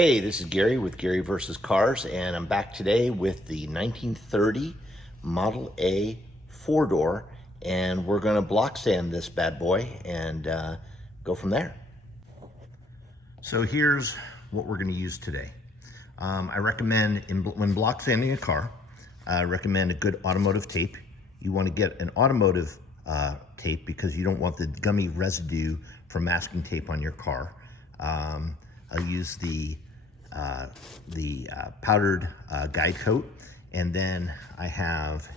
Hey, this is Gary with Gary versus Cars, and I'm back today with the 1930 Model A four-door, and we're going to block sand this bad boy and go from there. So here's what we're going to use today. I recommend, when block sanding a car, I recommend a good automotive tape. You want to get an automotive tape because you don't want the gummy residue from masking tape on your car. I'll use the powdered guide coat, and then I have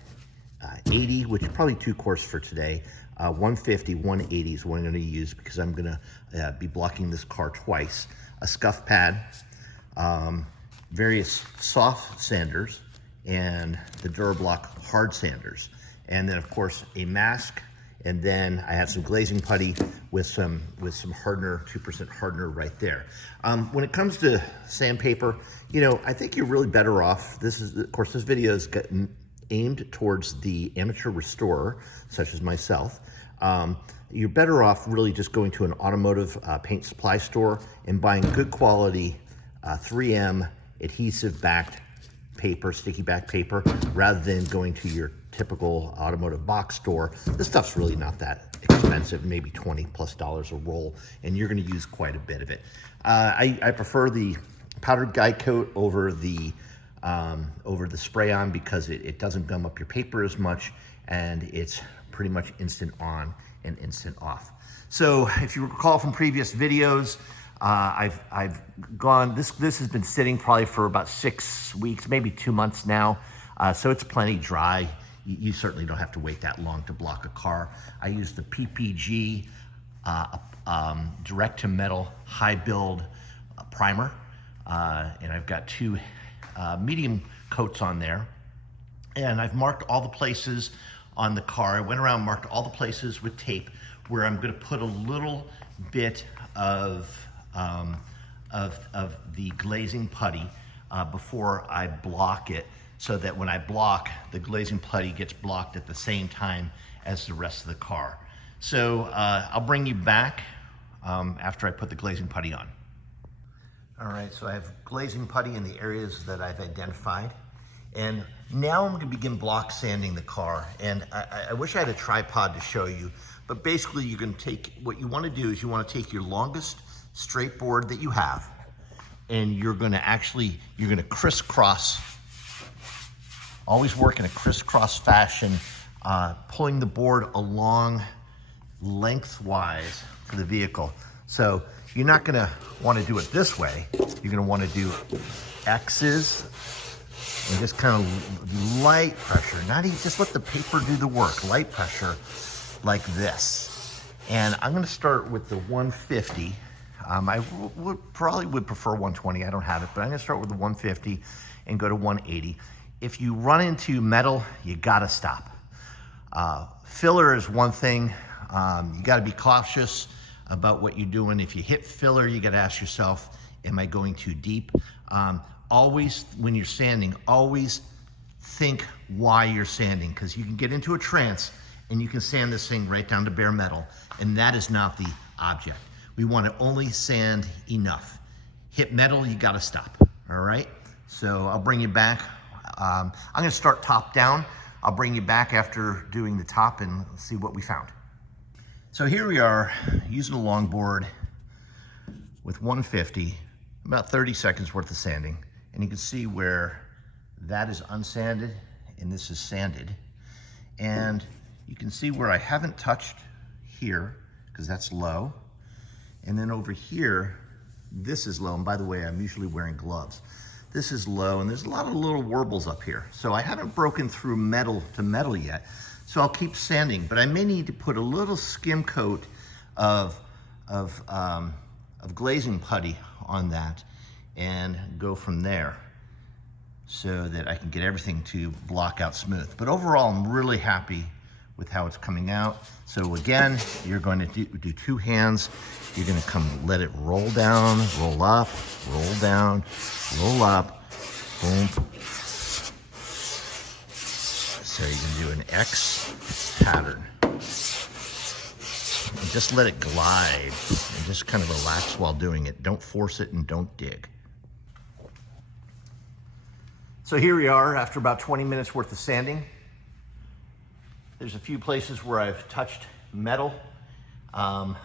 80, which is probably too coarse for today. 150, 180 is what I'm going to use because I'm going to be blocking this car twice. A scuff pad, various soft sanders, and the Durablock hard sanders. And then of course a mask, and then I have some glazing putty with some hardener, 2% hardener right there. When it comes to sandpaper, you know, I think you're really better off. This is, of course, this video is aimed towards the amateur restorer, such as myself. You're better off really just going to an automotive paint supply store and buying good quality 3M adhesive backed paper, sticky back paper, rather than going to your typical automotive box store. This stuff's really not that expensive, maybe $20+ a roll, and you're going to use quite a bit of it. I prefer the powdered guide coat over the spray-on because it doesn't gum up your paper as much, and it's pretty much instant on and instant off. So if you recall from previous videos, I've gone, this has been sitting probably for about 6 weeks, maybe 2 months now. So it's plenty dry. You certainly don't have to wait that long to block a car. I use the PPG direct to metal high build primer. And I've got 2 medium coats on there. And I've marked all the places on the car. I went around, marked all the places with tape where I'm gonna put a little bit of the glazing putty before I block it, so that when I block, the glazing putty gets blocked at the same time as the rest of the car. So I'll bring you back after I put the glazing putty on. All right, so I have glazing putty in the areas that I've identified. And now I'm gonna begin block sanding the car. And I wish I had a tripod to show you, but basically you're gonna take, what you wanna do is you wanna take your longest straight board that you have, and you're gonna crisscross, always work in a crisscross fashion, pulling the board along lengthwise to the vehicle. So you're not gonna wanna do it this way. You're gonna wanna do X's and just kind of light pressure, not even, just let the paper do the work, light pressure like this. And I'm gonna start with the 150. I probably would prefer 120, I don't have it, but I'm gonna start with the 150 and go to 180. If you run into metal, you gotta stop. Filler is one thing. You gotta be cautious about what you're doing. If you hit filler, you gotta ask yourself, am I going too deep? Always, when you're sanding, always think why you're sanding, because you can get into a trance and you can sand this thing right down to bare metal, and that is not the object. We want to only sand enough. Hit metal, you gotta stop, all right? So I'll bring you back. I'm gonna start top down. I'll bring you back after doing the top and see what we found. So here we are, using a longboard with 150, about 30 seconds worth of sanding. And you can see where that is unsanded and this is sanded. And you can see where I haven't touched here, because that's low. And then over here, this is low. And by the way, I'm usually wearing gloves. This is low, and there's a lot of little warbles up here. So I haven't broken through metal to metal yet. So I'll keep sanding, but I may need to put a little skim coat of glazing putty on that and go from there so that I can get everything to block out smooth. But overall, I'm really happy with how it's coming out. So again, you're going to do 2 hands. You're going to come, let it roll down, roll up, roll down, roll up, boom. So you can do an X pattern. And just let it glide and just kind of relax while doing it. Don't force it and don't dig. So here we are after about 20 minutes worth of sanding. There's a few places where I've touched metal. I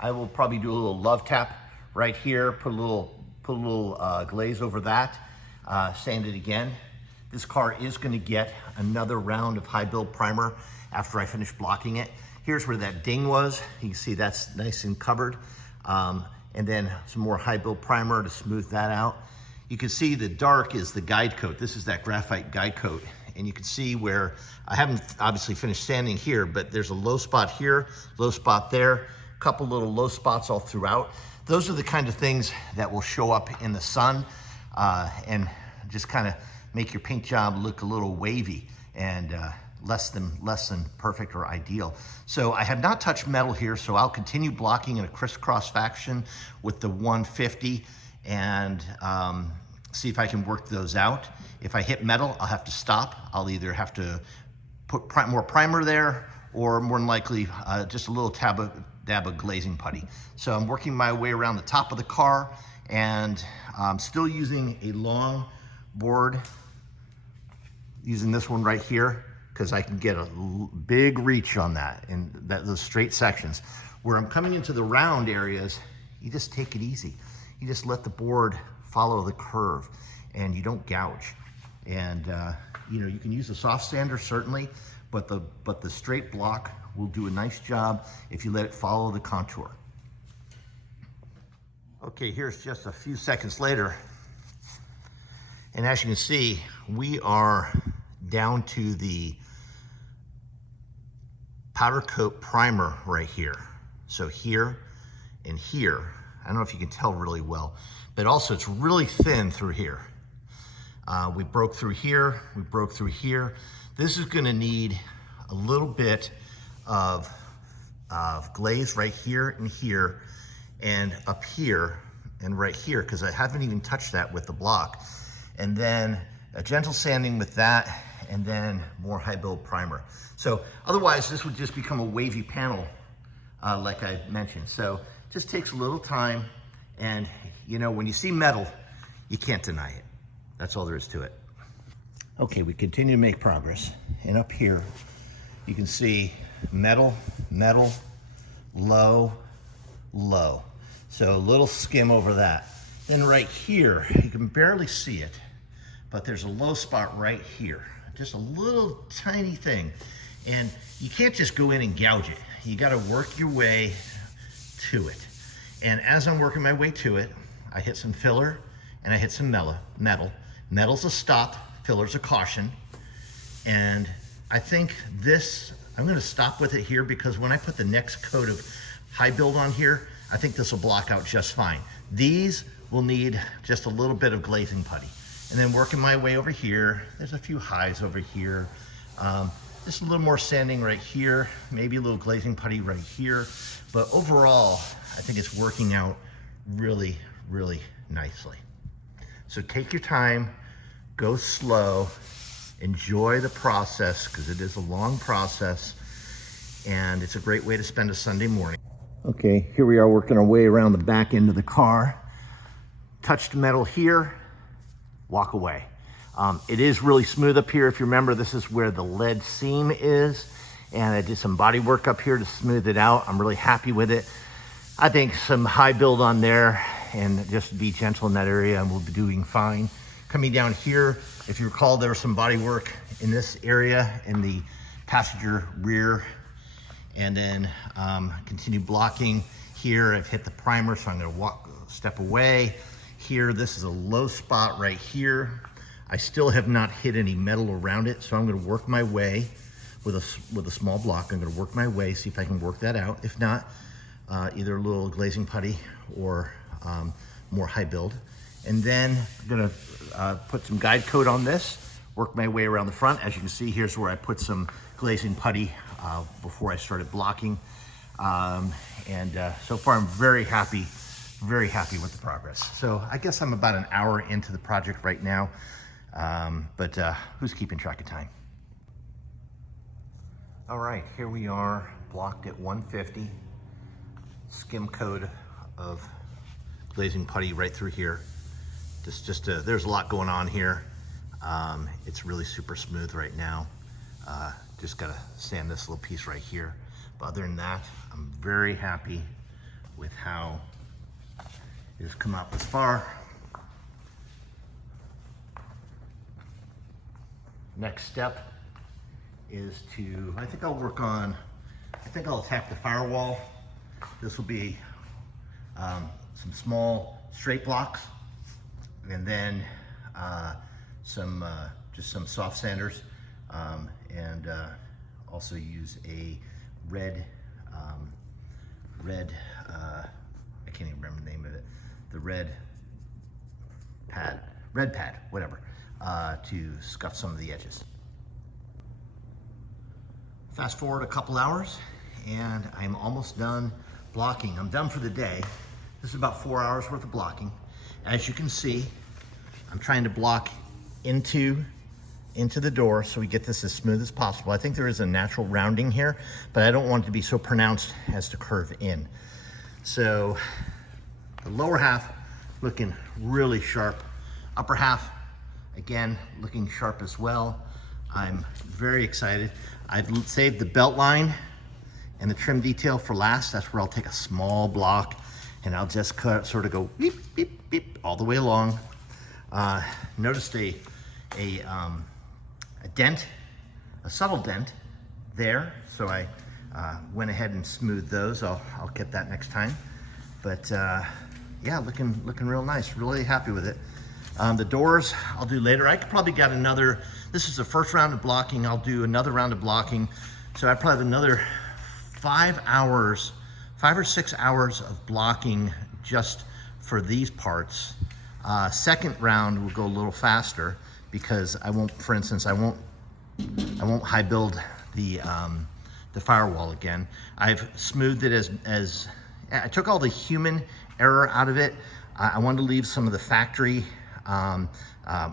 will probably do a little love tap right here, put a little glaze over that, sand it again. This car is gonna get another round of high build primer after I finish blocking it. Here's where that ding was. You can see that's nice and covered. And then some more high build primer to smooth that out. You can see the dark is the guide coat. This is that graphite guide coat. And you can see where I haven't obviously finished sanding here, but there's a low spot here, low spot there, a couple little low spots all throughout. Those are the kind of things that will show up in the sun and just kind of make your paint job look a little wavy and less than perfect or ideal. So I have not touched metal here, so I'll continue blocking in a crisscross fashion with the 150 and see if I can work those out. If I hit metal, I'll have to stop. I'll either have to put more primer there or more than likely just a little dab of glazing putty. So I'm working my way around the top of the car and I'm still using a long board, using this one right here, because I can get a big reach on that in those straight sections. Where I'm coming into the round areas, you just take it easy. You just let the board follow the curve and you don't gouge. And you know, you can use a soft sander certainly, but the straight block will do a nice job if you let it follow the contour. Okay, here's just a few seconds later. And as you can see, we are down to the powder coat primer right here. So here and here, I don't know if you can tell really well, but also it's really thin through here. We broke through here, we broke through here. This is gonna need a little bit of glaze right here and here and up here and right here, because I haven't even touched that with the block. And then a gentle sanding with that, and then more high build primer. So otherwise this would just become a wavy panel like I mentioned. So it just takes a little time, and you know, when you see metal, you can't deny it. That's all there is to it. Okay, we continue to make progress. And up here, you can see metal, metal, low, low. So a little skim over that. Then right here, you can barely see it, but there's a low spot right here. Just a little tiny thing. And you can't just go in and gouge it. You gotta work your way to it. And as I'm working my way to it, I hit some filler and I hit some metal. Metal's a stop, filler's a caution. And I think this, I'm gonna stop with it here because when I put the next coat of high build on here, I think this will block out just fine. These will need just a little bit of glazing putty. And then working my way over here, there's a few highs over here. Just a little more sanding right here, maybe a little glazing putty right here. But overall, I think it's working out really, really nicely. So take your time, go slow, enjoy the process, because it is a long process, and it's a great way to spend a Sunday morning. Okay, here we are working our way around the back end of the car. Touched metal here, walk away. It is really smooth up here. If you remember, this is where the lead seam is, and I did some body work up here to smooth it out. I'm really happy with it. I think some high build on there and just be gentle in that area and we'll be doing fine. Coming down here, if you recall, there was some body work in this area in the passenger rear, and then continue blocking here. I've hit the primer, so I'm gonna step away. Here, this is a low spot right here. I still have not hit any metal around it, so I'm gonna work my way with a small block. I'm gonna work my way, see if I can work that out. If not, either a little glazing putty or more high build. And then I'm gonna put some guide coat on this, work my way around the front. As you can see, here's where I put some glazing putty before I started blocking. So far I'm very happy with the progress. So I guess I'm about an hour into the project right now, but who's keeping track of time? All right, here we are, blocked at 150, skim coat of glazing putty right through here. There's a lot going on here. It's really super smooth right now. Just gotta sand this little piece right here. But other than that, I'm very happy with how it has come out this far. Next step is I think I'll attack the firewall. This will be some small straight blocks, and then just some soft sanders, and also use a red, I can't even remember the name of it, the red pad, whatever, to scuff some of the edges. Fast forward a couple hours, and I'm almost done blocking. I'm done for the day. This is about 4 hours worth of blocking. As you can see, I'm trying to block into the door so we get this as smooth as possible. I think there is a natural rounding here, but I don't want it to be so pronounced as to curve in. So the lower half looking really sharp. Upper half, again, looking sharp as well. I'm very excited. I've saved the belt line and the trim detail for last. That's where I'll take a small block and I'll just sort of go beep, beep, beep all the way along. Noticed a dent, a subtle dent there. So I went ahead and smoothed those. I'll get that next time. But yeah, looking real nice. Really happy with it. The doors I'll do later. I could probably get another, this is the first round of blocking. I'll do another round of blocking. So I probably have another 5 or 6 hours of blocking just for these parts. Second round will go a little faster because I won't, for instance, I won't high build the firewall again. I've smoothed it as I took all the human error out of it. I wanted to leave some of the factory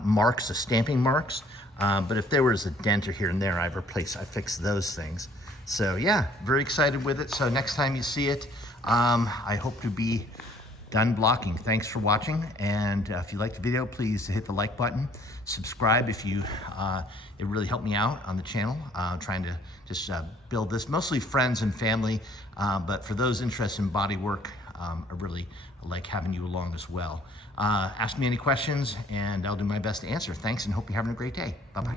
marks, the stamping marks. But if there was a dent or here and there, I fixed those things. So yeah, very excited with it. So next time you see it, I hope to be done blocking. Thanks for watching. And if you liked the video, please hit the like button. Subscribe if you, it really helped me out on the channel. Trying to just build this, mostly friends and family. But for those interested in body work, I really like having you along as well. Ask me any questions and I'll do my best to answer. Thanks and hope you're having a great day. Bye-bye.